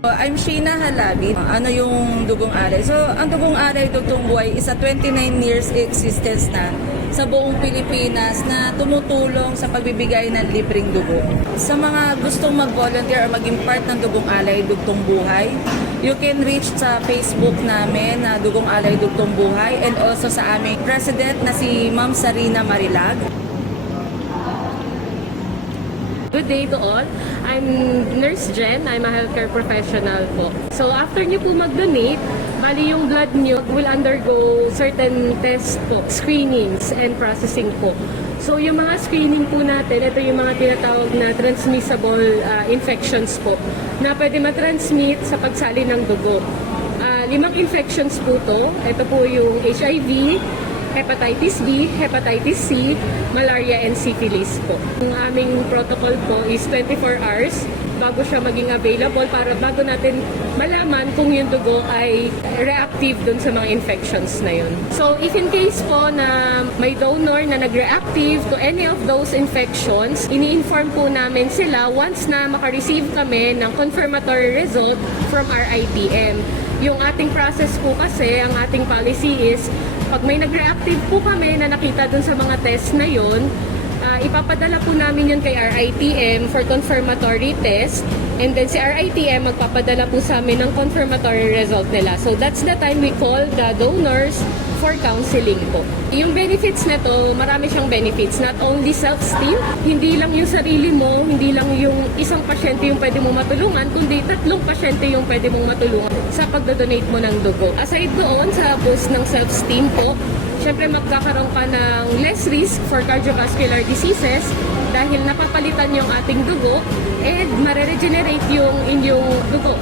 I'm Sheena Halabi. Ano yung Dugong Alay? So, ang Dugong Alay Dugtong Buhay is a 29 years existence na sa buong Pilipinas na tumutulong sa pagbibigay ng libreng dugo. Sa mga gustong mag-volunteer or maging part ng Dugong Alay Dugtong Buhay, you can reach sa Facebook namin na Dugong Alay Dugtong Buhay and also sa aming president na si Ma'am Sarina Marilag. Good day to all. I'm Nurse Jen. I'm a healthcare professional po. So after nyo po mag-donate, bali yung blood nyo will undergo certain tests po, screenings and processing po. So yung mga screening po natin, ito yung mga tinatawag na transmissible infections po na pwede matransmit sa pagsali ng dugo. 5 infections po to. Ito po yung HIV, Hepatitis B, Hepatitis C, malaria and syphilis po. Ang aming protocol po is 24 hours bago siya maging available para bago natin malaman kung yung dugo ay reactive dun sa mga infections na yun. So if in case po na may donor na nag-reactive to any of those infections, ini-inform po namin sila once na makareceive kami ng confirmatory result from our ITM. Yung ating process po kasi, ang ating policy is pag may nag-reactive po kami na nakita dun sa mga test na yon, ipapadala po namin yun kay RITM for confirmatory test, and then si RITM magpapadala po sa amin ng confirmatory result nila. So that's the time we call the donors for counseling po. Yung benefits nito, marami siyang benefits. Not only self-esteem, hindi lang yung sarili mo, hindi lang yung isang pasyente yung pwede mong matulungan, kundi 3 pasyente yung pwede mong matulungan sa pagdodonate mo ng dugo. Aside doon sa boost ng self-esteem po, syempre magkakaroon ka ng less risk for cardiovascular diseases dahil napapalitan yung ating dugo and mare-regenerate yung inyong dugo.